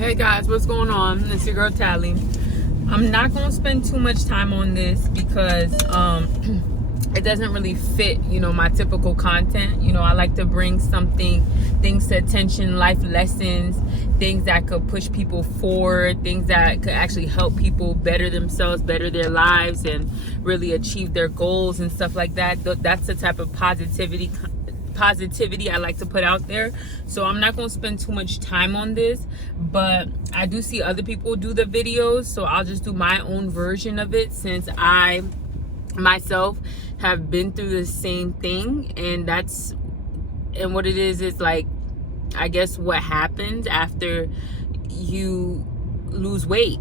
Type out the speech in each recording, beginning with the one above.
Hey guys, what's going on? It's your girl Tally. I'm not gonna spend too much time on this because it doesn't really fit, my typical content. I like to bring things to attention, life lessons, things that could push people forward, things that could actually help people better themselves, better their lives, and really achieve their goals and stuff like that. That's the type of positivity I like to put out there. So I'm not going to spend too much time on this, but I do see other people do the videos, so I'll just do my own version of it, since I myself have been through the same thing. And what it is like, I guess what happens after you lose weight,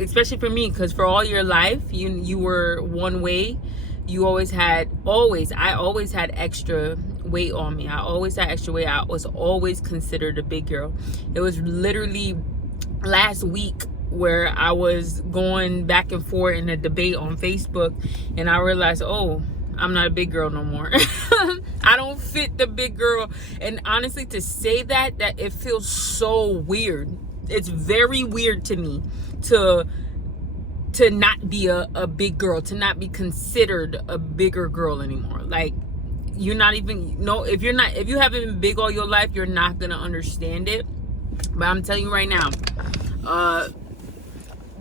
especially for me, because for all your life you were one way. I always had extra weight on me. I always had extra weight. I was always considered a big girl. It was literally last week where I was going back and forth in a debate on Facebook, and I realized, I'm not a big girl no more. I don't fit the big girl. And honestly, to say that it feels so weird. It's very weird to me to not be a big girl, to not be considered a bigger girl anymore. Like, you're not even, if you haven't been big all your life, you're not gonna understand it. But I'm telling you right now,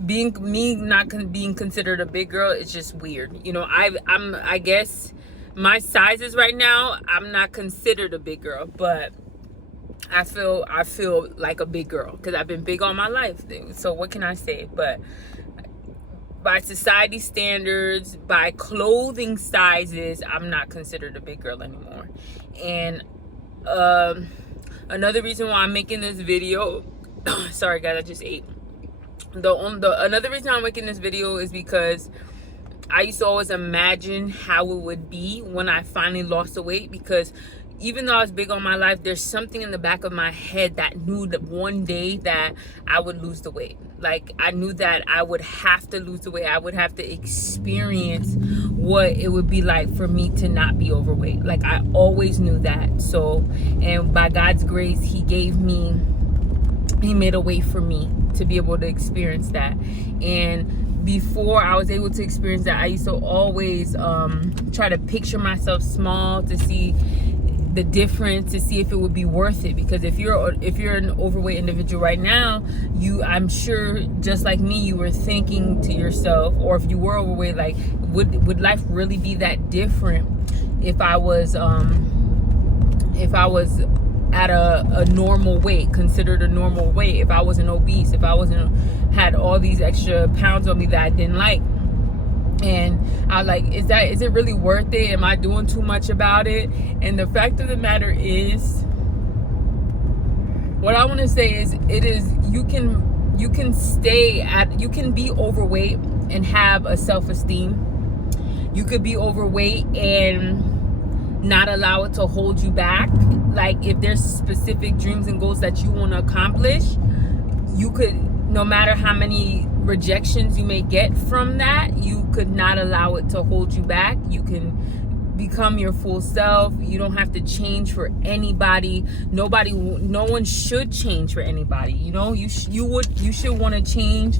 being considered a big girl is just weird. I guess my sizes right now, I'm not considered a big girl, but I feel like a big girl because I've been big all my life. So what can I say? But by society standards, by clothing sizes, I'm not considered a big girl anymore. And another reason why I'm making this video, sorry guys, I just ate. Another reason I'm making this video is because I used to always imagine how it would be when I finally lost the weight, because even though I was big on my life, there's something in the back of my head that knew that one day that I would lose the weight. Like, I knew that I would have to lose the weight. I would have to experience what it would be like for me to not be overweight. Like, I always knew that. So, and by God's grace, He made a way for me to be able to experience that. And before I was able to experience that, I used to always try to picture myself small to see the difference, to see if it would be worth it. Because if you're an overweight individual right now, I'm sure just like me, you were thinking to yourself, or if you were overweight, like, would life really be that different if I was at a normal weight, considered a normal weight, if I wasn't obese, if I had all these extra pounds on me that I didn't like. And I like, is it really worth it? Am I doing too much about it? And the fact of the matter is, what I want to say is, you can be overweight and have a self-esteem. You could be overweight and not allow it to hold you back. Like, if there's specific dreams and goals that you want to accomplish, you could, no matter how many rejections you may get from that, you could not allow it to hold you back. You can become your full self. You don't have to change for anybody. No one should change for anybody. You should want to change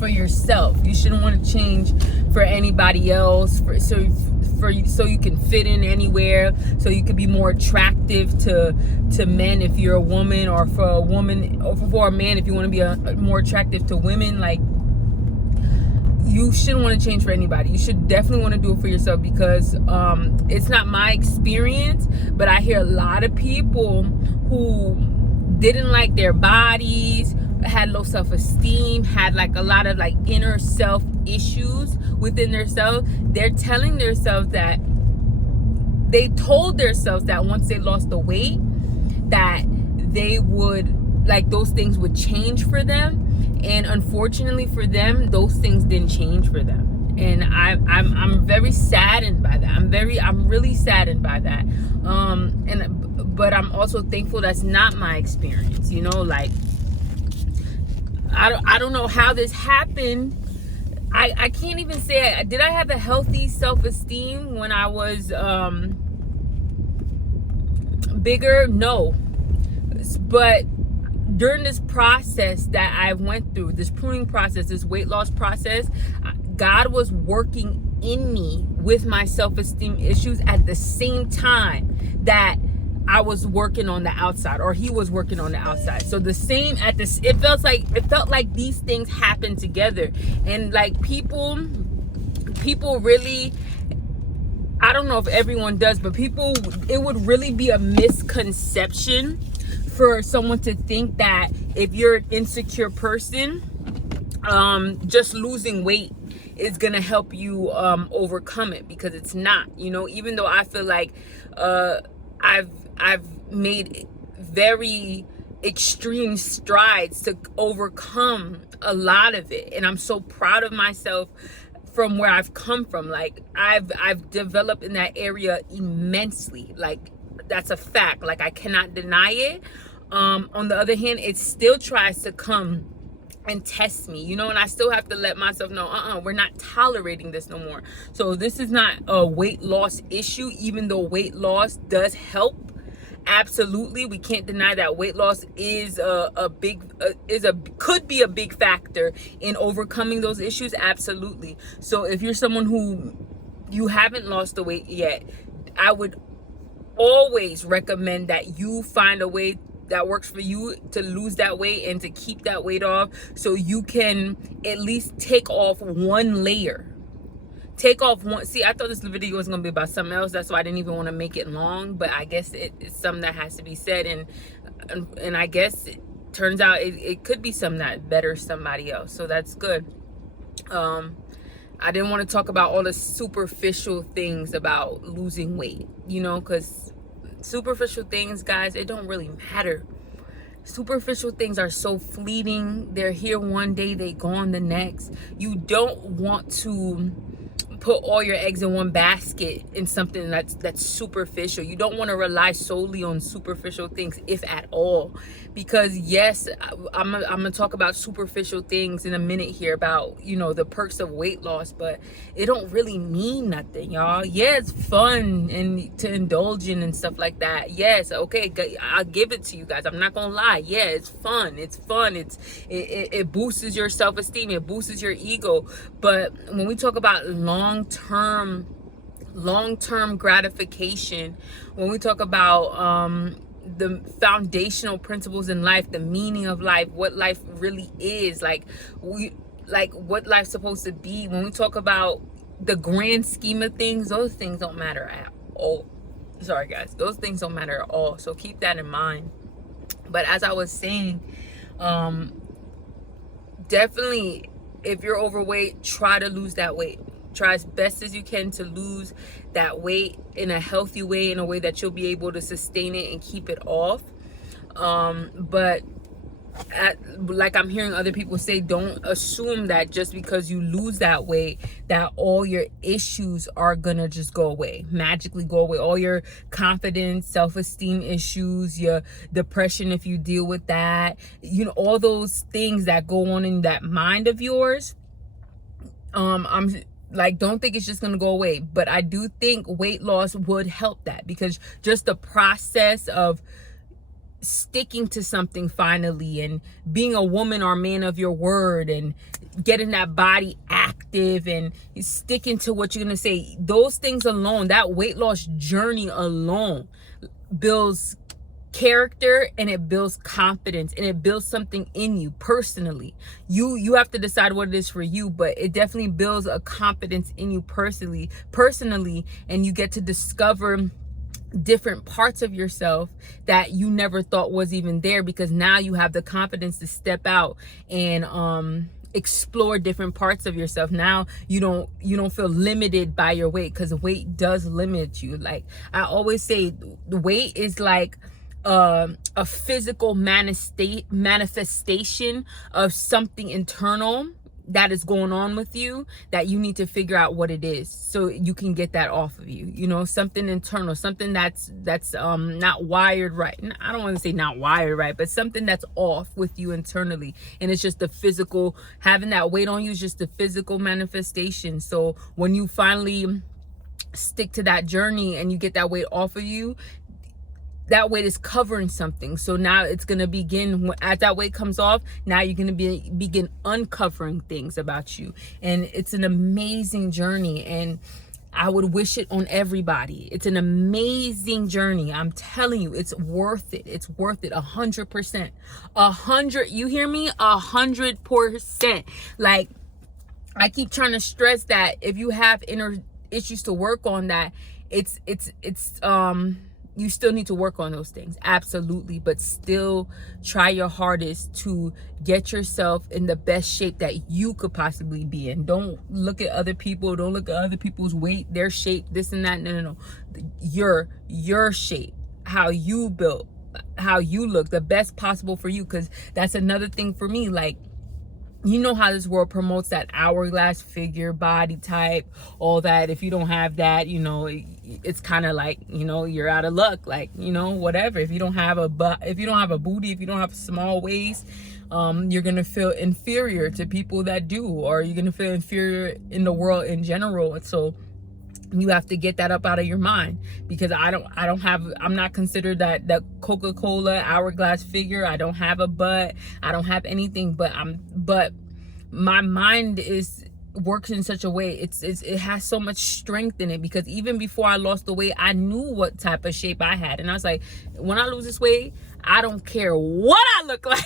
for yourself. You shouldn't want to change for anybody else, so you can fit in anywhere, so you could be more attractive to men if you're a woman, or for a woman, or for a man if you want to be more attractive to women. Like, you shouldn't want to change for anybody. You should definitely want to do it for yourself, because it's not my experience, but I hear a lot of people who didn't like their bodies, had low self-esteem, had like a lot of like inner self issues within themselves. They're telling themselves that they told themselves that once they lost the weight, that they would, like, those things would change for them. And unfortunately for them, those things didn't change for them. And I'm very saddened by that. I'm really saddened by that. But I'm also thankful that's not my experience. Like, I don't know how this happened. I can't even say, did I have a healthy self-esteem when I was bigger? No. But during this process that I went through, this pruning process, this weight loss process, God was working in me with my self-esteem issues at the same time that I was working on the outside, or he was working on the outside. So the same at this, it felt like these things happened together. And like people really, I don't know if everyone does, but people, it would really be a misconception for someone to think that if you're an insecure person, just losing weight is gonna help you overcome it, because it's not. You know, even though I feel like I've made very extreme strides to overcome a lot of it, and I'm so proud of myself from where I've come from. Like I've developed in that area immensely. Like that's a fact. Like I cannot deny it. On the other hand, it still tries to come and test me, you know, and I still have to let myself know, we're not tolerating this no more. So this is not a weight loss issue, even though weight loss does help. Absolutely, we can't deny that weight loss is could be a big factor in overcoming those issues. Absolutely. So if you're someone who you haven't lost the weight yet, I would always recommend that you find a way that works for you to lose that weight and to keep that weight off, so you can at least take off one layer. Take off one. See, I thought this video was gonna be about something else. That's why I didn't even want to make it long, but I guess it's something that has to be said, and I guess it turns out it could be something that betters somebody else. So that's good. I didn't want to talk about all the superficial things about losing weight, you know, because superficial things, guys, it don't really matter. Superficial things are so fleeting. They're here one day, they gone the next. You don't want to put all your eggs in one basket in something that's superficial. You don't want to rely solely on superficial things, if at all, because yes, I'm gonna talk about superficial things in a minute here about, you know, the perks of weight loss, but it don't really mean nothing, y'all. Yeah, it's fun and to indulge in and stuff like that. Yes, okay, I'll give it to you guys. I'm not gonna lie. Yeah, it's fun. It boosts your self-esteem. It boosts your ego. But when we talk about long-term gratification, when we talk about the foundational principles in life, the meaning of life, what life really is, like what life's supposed to be, when we talk about the grand scheme of things, those things don't matter at all. Sorry guys, those things don't matter at all. So keep that in mind. But as I was saying, definitely, if you're overweight, try to lose that weight. Try as best as you can to lose that weight in a healthy way, in a way that you'll be able to sustain it and keep it off. But like I'm hearing other people say, don't assume that just because you lose that weight that all your issues are gonna just go away, magically go away. All your confidence, self-esteem issues, your depression, if you deal with that, you know, all those things that go on in that mind of yours, I'm like, don't think it's just gonna go away. But I do think weight loss would help that, because just the process of sticking to something finally, and being a woman or man of your word, and getting that body active and sticking to what you're gonna say, those things alone, that weight loss journey alone builds character, and it builds confidence, and it builds something in you personally. You have to decide what it is for you, but it definitely builds a confidence in you personally, and you get to discover different parts of yourself that you never thought was even there, because now you have the confidence to step out and explore different parts of yourself. Now you don't feel limited by your weight, because weight does limit you. Like I always say, the weight is like a physical manifestation of something internal that is going on with you, that you need to figure out what it is, so you can get that off of you. You know, something internal, something that's not wired right. I don't want to say not wired right, but something that's off with you internally, and it's just the physical, having that weight on you is just the physical manifestation. So when you finally stick to that journey and you get that weight off of you, that weight is covering something. So now it's going to begin, as that weight comes off, now you're going to begin uncovering things about you. And it's an amazing journey, and I would wish it on everybody. It's an amazing journey. I'm telling you, it's worth it. It's worth it 100%. You hear me? 100%. Like, I keep trying to stress that if you have inner issues to work on, that you still need to work on those things, absolutely, but still try your hardest to get yourself in the best shape that you could possibly be in. Don't look at other people, don't look at other people's weight, their shape, this and that. No. Your shape, how you built, how you look, the best possible for you. Because that's another thing for me. Like, you know how this world promotes that hourglass figure, body type, all that. If you don't have that, you know, it's kind of like, you know, you're out of luck. Like, you know, whatever. If you don't have a booty, if you don't have a small waist, you're gonna feel inferior to people that do, or you're gonna feel inferior in the world in general. So you have to get that up out of your mind, because I'm not considered that Coca-Cola hourglass figure. I don't have a butt, I don't have anything, but my mind works in such a way, it has so much strength in it, because even before I lost the weight, I knew what type of shape I had, and I was like, when I lose this weight, I don't care what I look like.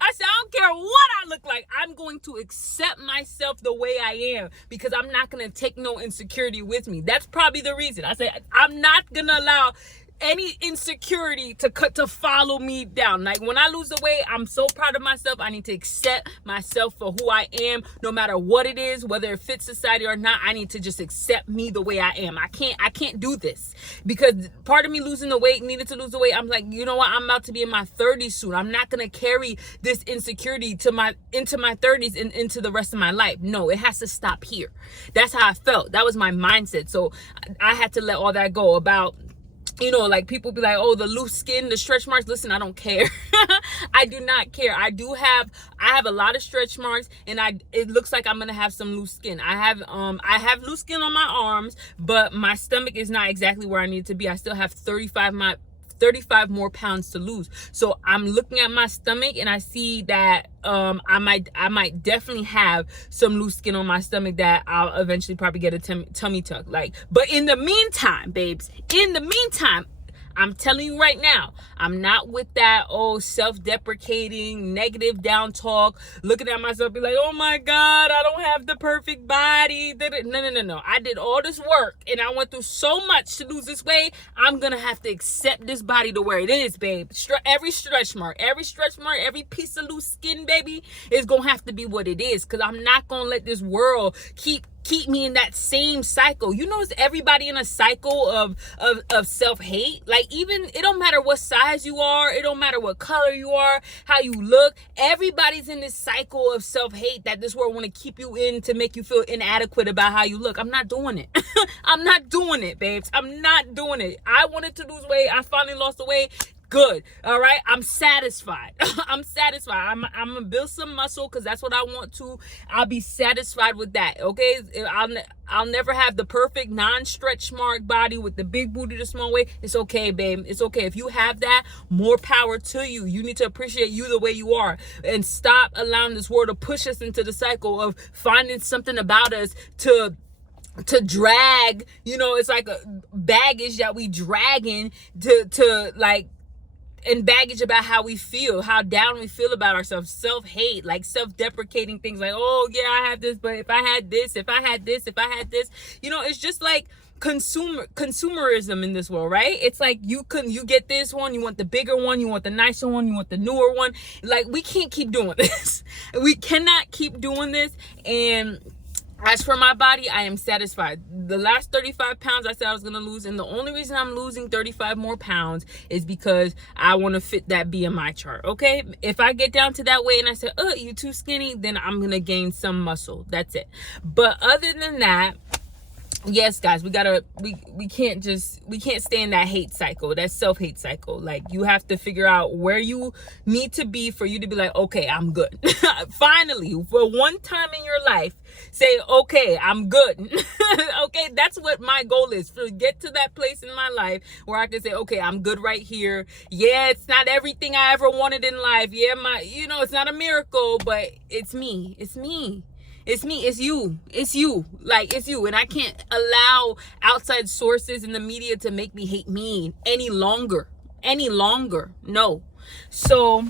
I said, I don't care what I look like. I'm going to accept myself the way I am, because I'm not going to take no insecurity with me. That's probably the reason. I said, I'm not going to allow any insecurity to follow me down. Like, when I lose the weight, I'm so proud of myself. I need to accept myself for who I am, no matter what it is, whether it fits society or not. I need to just accept me the way I am. I can't do this, because part of me needed to lose the weight. I'm like, you know what? I'm about to be in my 30s soon. I'm not going to carry this insecurity into my 30s and into the rest of my life. No, it has to stop here. That's how I felt. That was my mindset. So I had to let all that go about, you know, like, people be like, oh, the loose skin, the stretch marks. Listen, I don't care. I do not care. I have a lot of stretch marks, and it looks like I'm gonna have some loose skin. I have loose skin on my arms, but my stomach is not exactly where I need to be. I still have 35 more pounds to lose. So I'm looking at my stomach, and I see that I might definitely have some loose skin on my stomach that I'll eventually probably get a tummy tuck. Like, but in the meantime, babes, I'm telling you right now, I'm not with that self-deprecating, negative down talk, looking at myself, be like, oh my God, I don't have the perfect body. No. I did all this work, and I went through so much to lose this weight. I'm going to have to accept this body the way it is, babe. Every stretch mark, every piece of loose skin, baby, is going to have to be what it is, because I'm not going to let this world keep me in that same cycle. You know, it's everybody in a cycle of self-hate. Like, even, it don't matter what size you are, it don't matter what color you are, how you look, everybody's in this cycle of self-hate that this world want to keep you in to make you feel inadequate about how you look. I'm not doing it. I'm not doing it, babes. I'm not doing it. I wanted to lose weight. I finally lost the weight. Good. All right. I'm satisfied. I'm satisfied. I'm gonna build some muscle, because that's what I want to. I'll be satisfied with that. Okay. I'll never have the perfect non-stretch mark body with the big booty, the small waist. It's okay, babe. It's okay. If you have that, more power to you. You need to appreciate you the way you are, and stop allowing this world to push us into the cycle of finding something about us to drag. You know, it's like a baggage that we dragging to like, and baggage about how we feel, how down we feel about ourselves, self-hate, like self-deprecating things, like, oh yeah, I have this, but if I had this, you know, it's just like consumerism in this world, right? It's like, you get this one, you want the bigger one, you want the nicer one, you want the newer one. Like, we can't keep doing this. We cannot keep doing this. And as for my body, I am satisfied. The last 35 pounds I said I was going to lose, and the only reason I'm losing 35 more pounds is because I want to fit that BMI chart, okay? If I get down to that weight and I say, oh, you too skinny, then I'm going to gain some muscle. That's it. But other than that, yes, guys, we can't stay in that hate cycle, that self-hate cycle. Like, you have to figure out where you need to be for you to be like, okay, I'm good. Finally, for one time in your life, say, okay, I'm good. Okay, that's what my goal is, to get to that place in my life where I can say, okay, I'm good right here. Yeah, it's not everything I ever wanted in life. Yeah, it's not a miracle, but it's me. It's me. It's me, it's you, like, it's you. And I can't allow outside sources in the media to make me hate me any longer. No. So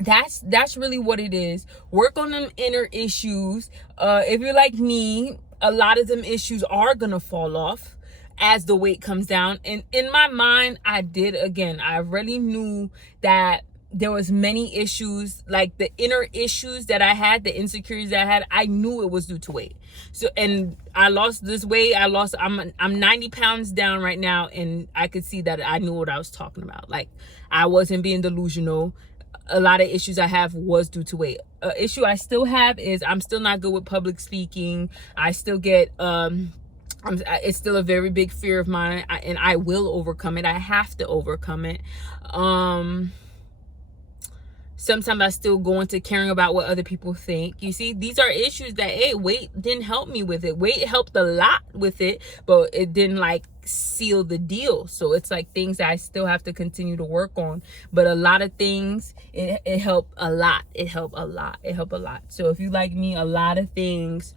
that's really what it is. Work on them inner issues. If you're like me, a lot of them issues are gonna fall off as the weight comes down. And in my mind, I really knew that there was many issues, like the inner issues that I had, the insecurities that I had. I knew it was due to weight. So, and I lost this weight. I'm 90 pounds down right now, and I could see that I knew what I was talking about. Like, I wasn't being delusional. A lot of issues I have was due to weight. Issue I still have is I'm still not good with public speaking. I still get it's still a very big fear of mine, and I will overcome it. I have to overcome it. Sometimes I still go into caring about what other people think. You see, these are issues that, hey, weight didn't help me with it. Weight helped a lot with it, but it didn't like seal the deal. So it's like things that I still have to continue to work on. But a lot of things, it helped a lot. It helped a lot. So if you like me, a lot of things,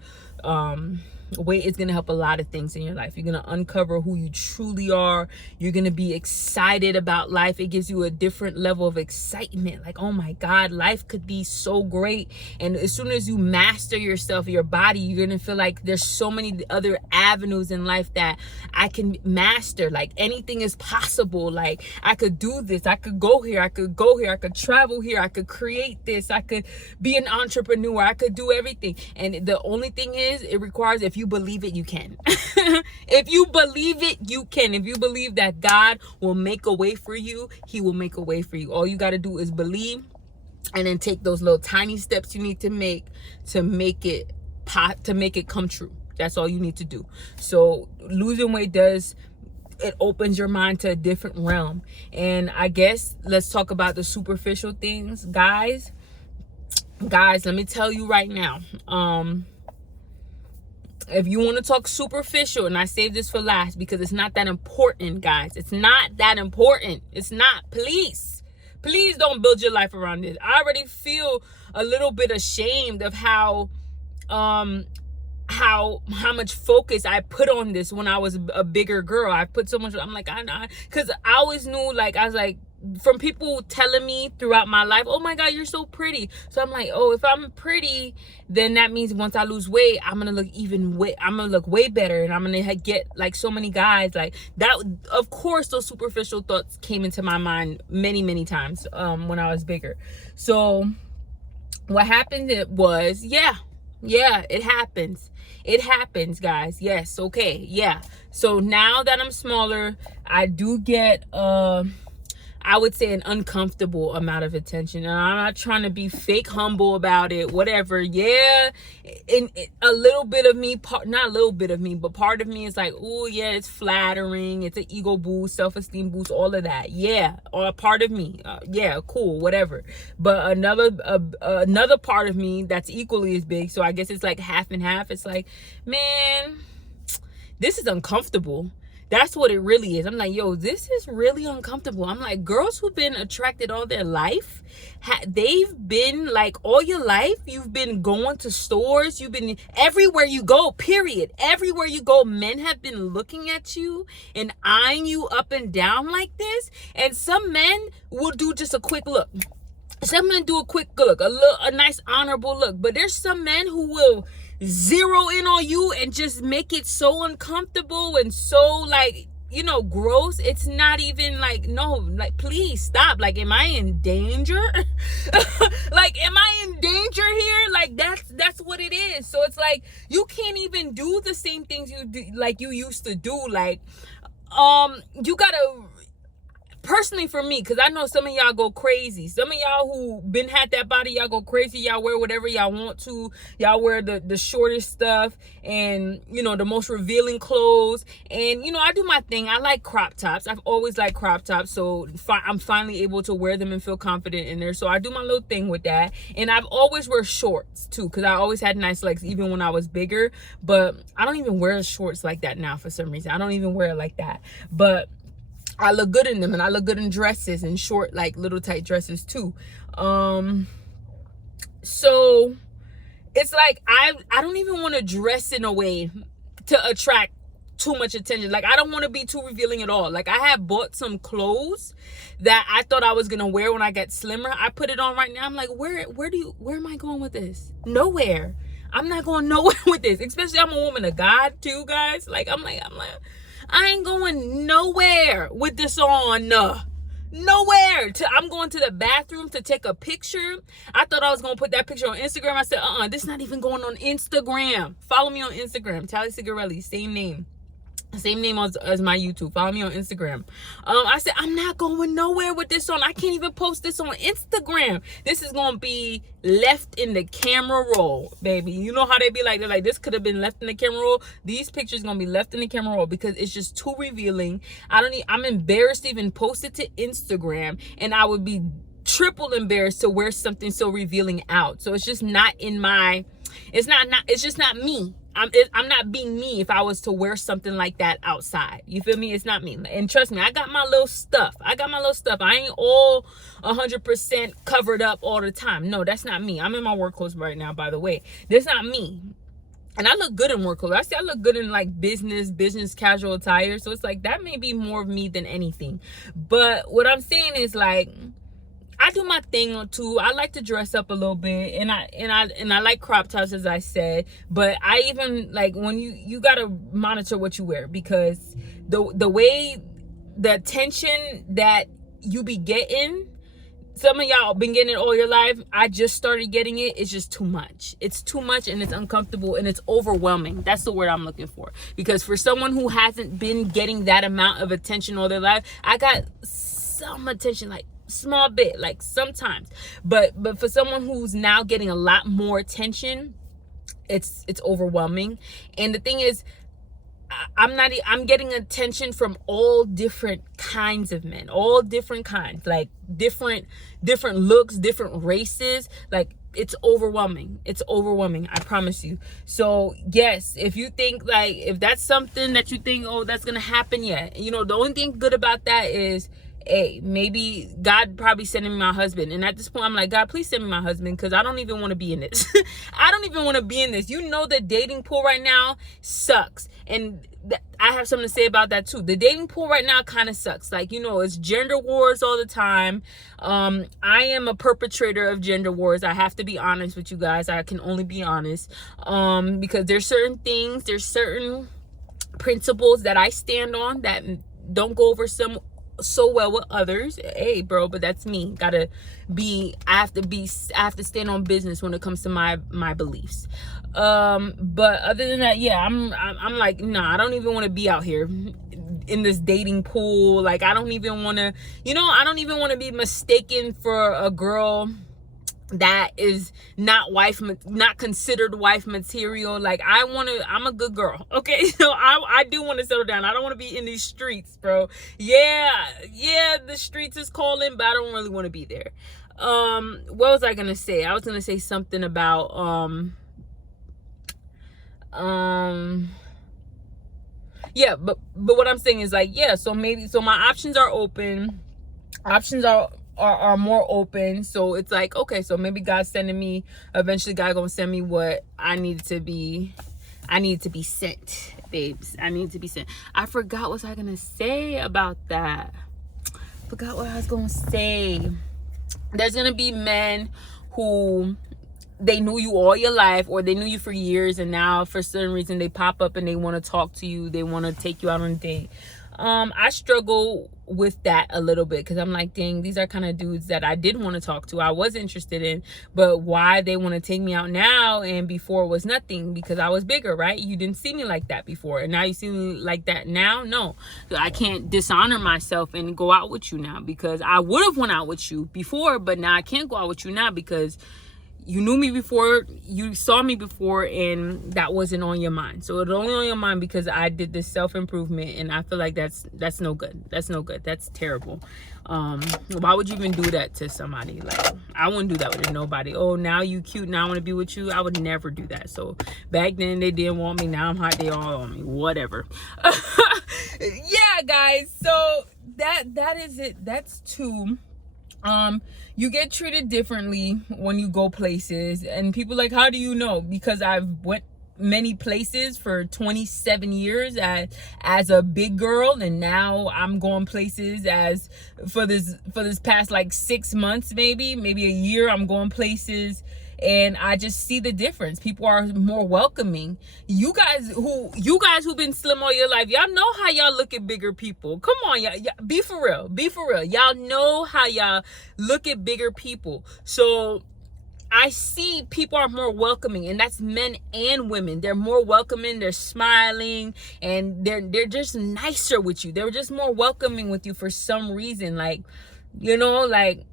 weight is going to help a lot of things in your life. You're going to uncover who you truly are. You're going to be excited about life. It gives you a different level of excitement. Like, oh my God, life could be so great. And as soon as you master yourself, your body, you're going to feel like there's so many other avenues in life that I can master. Like, anything is possible. Like, I could do this. I could go here. I could travel here. I could create this. I could be an entrepreneur. I could do everything. And the only thing is, it requires, if you believe it, you can. If you believe it, you can. If you believe that God will make a way for you, he will make a way for you. All you got to do is believe, and then take those little tiny steps you need to make it come true. That's all you need to do. So losing weight it opens your mind to a different realm. And I guess let's talk about the superficial things, guys. Let me tell you right now, if you want to talk superficial, and I saved this for last because it's not that important, guys. It's not that important. It's not. Please don't build your life around this. I already feel a little bit ashamed of how much focus I put on this when I was a bigger girl. I put so much, I'm like, because I always knew, like, I was like, from people telling me throughout my life, oh my God, you're so pretty. So I'm like, oh, if I'm pretty, then that means once I lose weight, I'm gonna look way better, and I'm gonna get like so many guys. Like that. Of course, those superficial thoughts came into my mind many times when I was bigger. So what happened was, it happens, guys. Yes, okay, yeah. So now that I'm smaller, I do get I would say an uncomfortable amount of attention. And I'm not trying to be fake humble about it, whatever. Yeah, and a little bit of me, not a little bit of me, but part of me is like, oh yeah, it's flattering. It's an ego boost, self-esteem boost, all of that. Yeah, or a part of me. Yeah, cool, whatever. But another part of me that's equally as big, so I guess it's like half and half. It's like, man, this is uncomfortable. That's what it really is. I'm like, yo, this is really uncomfortable. I'm like, girls who've been attracted all their life, they've been like all your life, you've been going to stores, you've been everywhere you go, period. Everywhere you go, men have been looking at you and eyeing you up and down like this. And some men will do just a quick look. Some men do a quick look, a nice honorable look. But there's some men who will zero in on you and just make it so uncomfortable and so like, gross. It's not even like, no, like, please stop. Like, am I in danger? Like, am I in danger here? Like, that's what it is. So it's like, you can't even do the same things you do, like you used to do. Like, you gotta personally for me, because I know some of y'all go crazy. Some of y'all who been had that body, y'all go crazy. Y'all wear whatever y'all want to. Y'all wear the shortest stuff and, you know, the most revealing clothes. And, you know, I do my thing. I like crop tops. I've always liked crop tops. So I'm finally able to wear them and feel confident in there. So I do my little thing with that. And I've always wear shorts too, because I always had nice legs even when I was bigger. But I don't even wear shorts like that now for some reason. I don't even wear it like that. But I look good in them, and I look good in dresses and short, like little tight dresses too. So it's like I don't even want to dress in a way to attract too much attention. Like, I don't want to be too revealing at all. Like, I had bought some clothes that I thought I was gonna wear when I get slimmer. I put it on right now. I'm like, where am I going with this? Nowhere. I'm not going nowhere with this. Especially I'm a woman of God too, guys. Like, I'm like I ain't going nowhere with this on. Nowhere. I'm going to the bathroom to take a picture. I thought I was going to put that picture on Instagram. I said, this is not even going on Instagram. Follow me on Instagram. Tally Cigarelli, same name as my YouTube. Follow me on Instagram. I said, I'm not going nowhere with this on. I can't even post this on Instagram. This is going to be left in the camera roll, baby. You know how they be like, they're like, this could have been left in the camera roll. These pictures going to be left in the camera roll because it's just too revealing. I'm embarrassed to even post it to Instagram, and I would be triple embarrassed to wear something so revealing out. So it's just not in my, it's just not me. I'm not being me if I was to wear something like that outside. You feel me? It's not me. And trust me, I got my little stuff. I ain't all 100% covered up all the time. No, that's not me. I'm in my work clothes right now, by the way. That's not me. And I look good in work clothes. I look good in like business casual attire. So it's like, that may be more of me than anything. But what I'm saying is, like, I do my thing too. I like to dress up a little bit, and I like crop tops, as I said. But I even like, when you gotta monitor what you wear, because the way the attention that you be getting, some of y'all been getting it all your life. I just started getting it. It's just too much. It's too much, and it's uncomfortable, and it's overwhelming. That's the word I'm looking for. Because for someone who hasn't been getting that amount of attention all their life, I got some attention, like small bit, like sometimes, but for someone who's now getting a lot more attention, it's overwhelming. And the thing is, I'm getting attention from all different kinds of men, all different kinds, like different looks, different races. Like, it's overwhelming. I promise you. So yes, if you think, like, if that's something that you think, that's gonna happen, you know, the only thing good about that is, hey, maybe God probably sending me my husband. And at this point, I'm like, God, please send me my husband, because I don't even want to be in this. I don't even want to be in this. You know, the dating pool right now sucks. And I have something to say about that too. The dating pool right now kind of sucks. Like, you know, it's gender wars all the time. I am a perpetrator of gender wars. I have to be honest with you guys. I can only be honest. Because there's certain things, there's certain principles that I stand on that don't go over so well with others. Hey, bro, but that's me. I have to stand on business when it comes to my beliefs. But other than that, I'm like, nah, I don't even want to be out here in this dating pool. Like, I don't even want to be mistaken for a girl that is not considered wife material. Like, I'm a good girl, okay? So I do want to settle down. I don't want to be in these streets, bro. Yeah, the streets is calling, but I don't really want to be there. What was I gonna say? I was gonna say something about but what I'm saying is, like, so my options are open. Options are more open. So it's like, okay, so maybe God's sending me, eventually God gonna send me what I need to be sent, babes. I need to be sent. I forgot what I was gonna say about that. Forgot what I was gonna say. There's gonna be men who, they knew you all your life, or they knew you for years, and now for certain reason they pop up and they want to talk to you. They want to take you out on a date. I struggle with that a little bit because I'm like, dang, these are kind of dudes that I did want to talk to, I was interested in, but why they want to take me out now and before was nothing? Because I was bigger, right? You didn't see me like that before, and now you see me like that now. No, I can't dishonor myself and go out with you now, because I would have went out with you before, but now I can't go out with you now because you knew me before, you saw me before, and that wasn't on your mind. So it's only on your mind because I did this self-improvement, and I feel like that's no good. That's no good. That's terrible. Why would you even do that to somebody? Like, I wouldn't do that with nobody. Oh, now you cute, now I want to be with you. I would never do that. So back then they didn't want me, now I'm hot, they all on me. Whatever. Yeah, guys. So that is it. That's 2. You get treated differently when you go places, and people like, how do you know? Because I've went many places for 27 years as a big girl, and now I'm going places as for this past like 6 months, maybe a year. I'm going places and I just see the difference. People are more welcoming. You guys who've been slim all your life, y'all know how y'all look at bigger people. Come on, y'all, be for real. Y'all know how y'all look at bigger people. So I see people are more welcoming, and that's men and women. They're more welcoming, they're smiling, and they're just nicer with you. They're just more welcoming with you for some reason. Like, you know, like,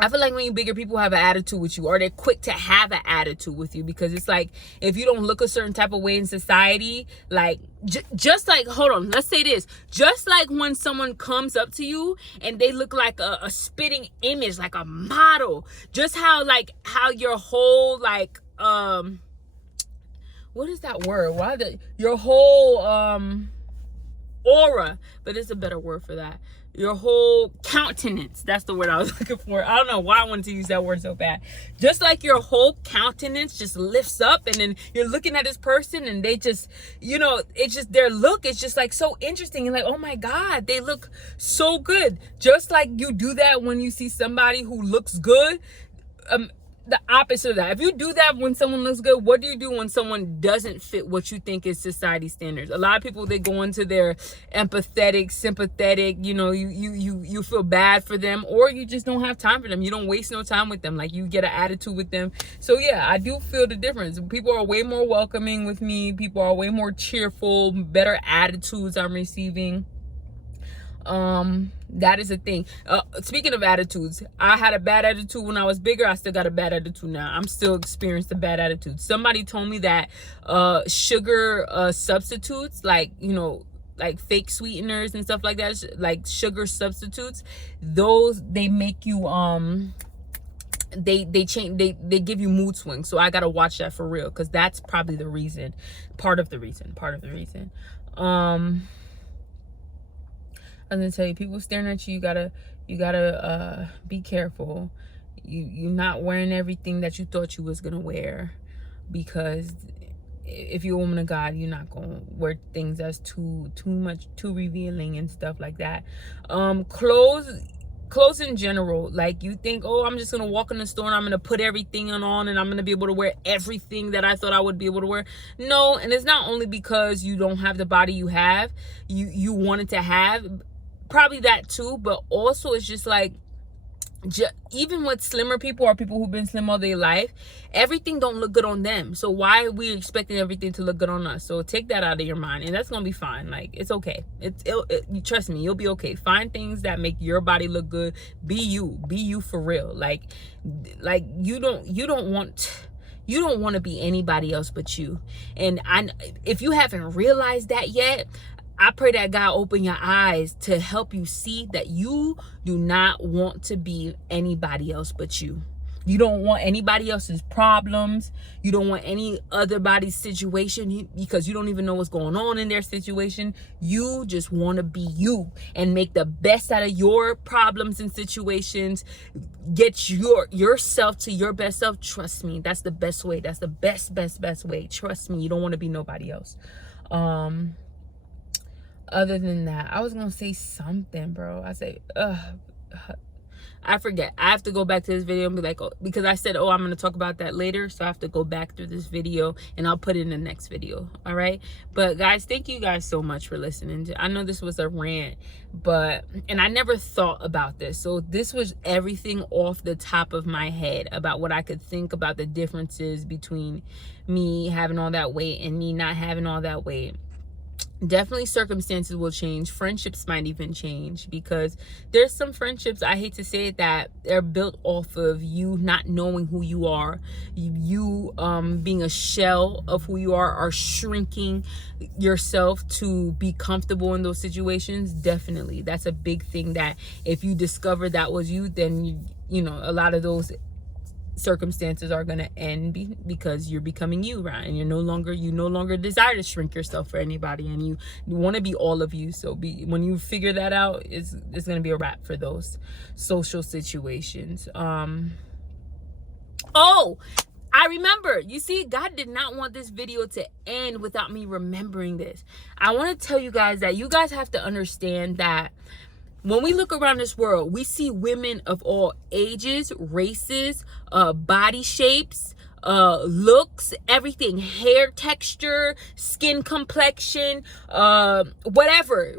I feel like when you bigger people have an attitude with you, or they're quick to have an attitude with you, because it's like, if you don't look a certain type of way in society, like, just like, hold on, let's say this, just like when someone comes up to you and they look like a spitting image, like a model, just how your whole, like, what is that word? Your whole, aura, but it's a better word for that. Your whole countenance, that's the word I was looking for. I don't know why I wanted to use that word so bad. Just like your whole countenance just lifts up, and then you're looking at this person and they just, you know, it's just, their look is just like so interesting, and like, oh my God, they look so good. Just like you do that when you see somebody who looks good. The opposite of that. If you do that when someone looks good, what do you do when someone doesn't fit what you think is society standards? A lot of people, they go into their empathetic, sympathetic, you know, you feel bad for them, or you just don't have time for them. You don't waste no time with them. Like, you get an attitude with them. So yeah, I do feel the difference. People are way more welcoming with me. People are way more cheerful, better attitudes I'm receiving. That is a thing. Speaking of attitudes, I had a bad attitude when I was bigger. I still got a bad attitude now. I'm still experiencing a bad attitude. Somebody told me that sugar substitutes, like, you know, like fake sweeteners and stuff like that, like sugar substitutes, those, they make you they change, they give you mood swings. So I gotta watch that for real, because that's probably the reason, part of the reason. I'm gonna tell you, people staring at you, you gotta be careful. You're not wearing everything that you thought you was gonna wear, because if you're a woman of God, you're not gonna wear things that's too much, too revealing and stuff like that. Clothes in general, like, you think, oh, I'm just gonna walk in the store and I'm gonna put everything on and I'm gonna be able to wear everything that I thought I would be able to wear. No. And it's not only because you don't have the body you have, you wanted to have, probably that too, but also it's just like, even with slimmer people, or people who've been slim all their life, everything don't look good on them. So why are we expecting everything to look good on us? So take that out of your mind, and that's gonna be fine. Like, it's okay. Trust me, you'll be okay. Find things that make your body look good. Be you for real. Like you don't want to be anybody else but you. And if you haven't realized that yet, I pray that God open your eyes to help you see that you do not want to be anybody else but you. You don't want anybody else's problems. You don't want any other body's situation, because you don't even know what's going on in their situation. You just want to be you and make the best out of your problems and situations. Get yourself to your best self. Trust me, that's the best way. That's the best way. Trust me, you don't want to be nobody else. Other than that, I was gonna say something, bro. I say, I forget. I have to go back to this video and be like, oh, because I said, oh, I'm going to talk about that later. So I have to go back through this video and I'll put it in the next video. All right. But guys, thank you guys so much for listening. I know this was a rant, and I never thought about this. So this was everything off the top of my head about what I could think about the differences between me having all that weight and me not having all that weight. Definitely circumstances will change. Friendships might even change, because there's some friendships, I hate to say it, that they're built off of you not knowing who you are, you being a shell of who you are, or shrinking yourself to be comfortable in those situations. Definitely, that's a big thing, that if you discover that was you, then you know, a lot of those circumstances are going to end because you're becoming you, right? And you no longer desire to shrink yourself for anybody, and you want to be all of you. So when you figure that out, it's going to be a wrap for those social situations. Oh, I remember. You see, God did not want this video to end without me remembering this. I want to tell you guys that you guys have to understand that when we look around this world, we see women of all ages, races, body shapes, looks, everything, hair texture, skin complexion, whatever,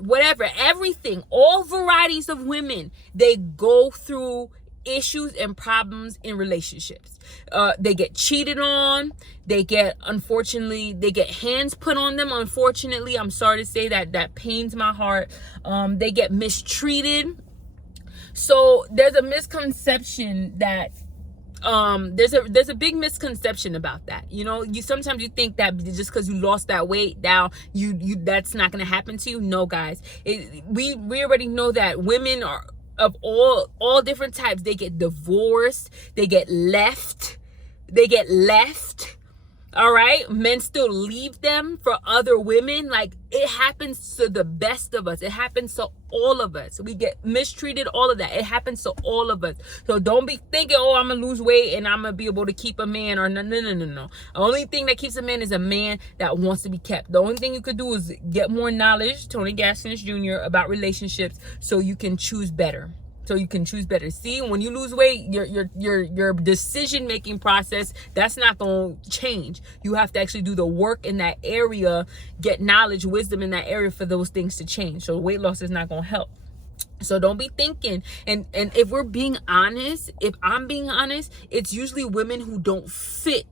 everything, all varieties of women. They go through issues and problems in relationships. They get cheated on. They get hands put on them. Unfortunately, I'm sorry to say that pains my heart. They get mistreated. So there's a misconception that there's a big misconception about that. You know, sometimes you think that just because you lost that weight, now you that's not going to happen to you. No, guys, we already know that women are of all different types. They get divorced, they get left. All right, men still leave them for other women. Like, it happens to the best of us. It happens to all of us. We get mistreated, all of that. It happens to all of us. So don't be thinking, oh, I'm gonna lose weight and I'm gonna be able to keep a man. Or no. The only thing that keeps a man is a man that wants to be kept. The only thing you could do is get more knowledge, Tony Gaskins Jr., about relationships, so you can choose better. See, when you lose weight, your decision-making process, that's not going to change. You have to actually do the work in that area, get knowledge, wisdom in that area for those things to change. So weight loss is not going to help. So don't be thinking, and if we're being honest, if I'm being honest, it's usually women who don't fit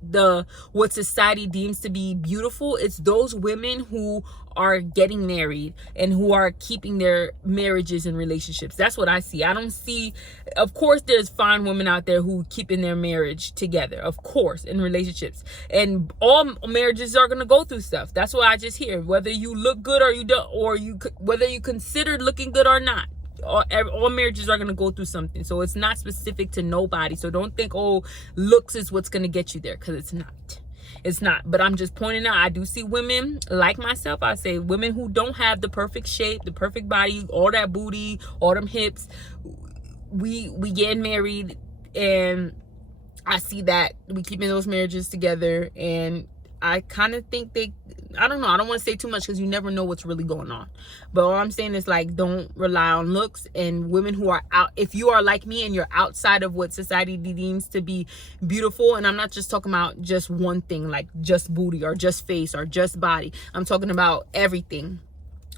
what society deems to be beautiful. It's those women who are getting married and who are keeping their marriages and relationships. That's what I see. I don't see, of course, there's fine women out there who keeping their marriage together, of course, in relationships. And all marriages are going to go through stuff. That's what I just hear. Whether you look good or you don't, or whether you consider looking good or not. All marriages are going to go through something. So it's not specific to nobody. So don't think, oh, looks is what's going to get you there, because it's not. But I'm just pointing out, I do see women like myself. I say women who don't have the perfect shape, the perfect body, all that booty, all them hips. We get married, and I see that we keeping those marriages together, and I kind of think I don't know, I don't want to say too much because you never know what's really going on. But all I'm saying is, like, don't rely on looks. And women who are out, if you are like me and you're outside of what society deems to be beautiful, and I'm not just talking about just one thing, like just booty or just face or just body. I'm talking about everything.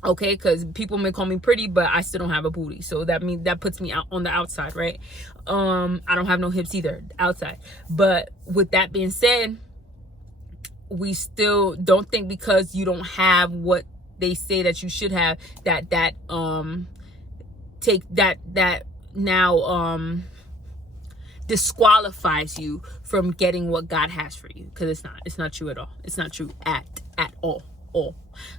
Okay, because people may call me pretty, but I still don't have a booty. So that puts me out on the outside, right? I don't have no hips either, outside. But with that being said, we still don't think because you don't have what they say that you should have, that disqualifies you from getting what God has for you, because it's not true at all. It's not true at all.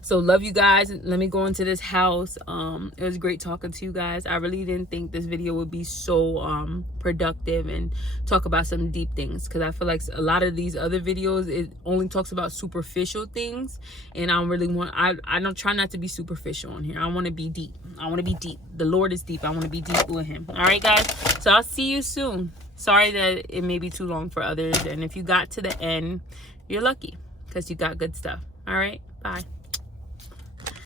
So love you guys. Let me go into this house. It was great talking to you guys. I really didn't think this video would be so productive and talk about some deep things, because I feel like a lot of these other videos, it only talks about superficial things, and I don't really want, I don't try not to be superficial on here. I want to be deep. The Lord is deep. I want to be deep with him. All right, guys, so I'll see you soon. Sorry that it may be too long for others, and if you got to the end, you're lucky, because you got good stuff. All right, bye.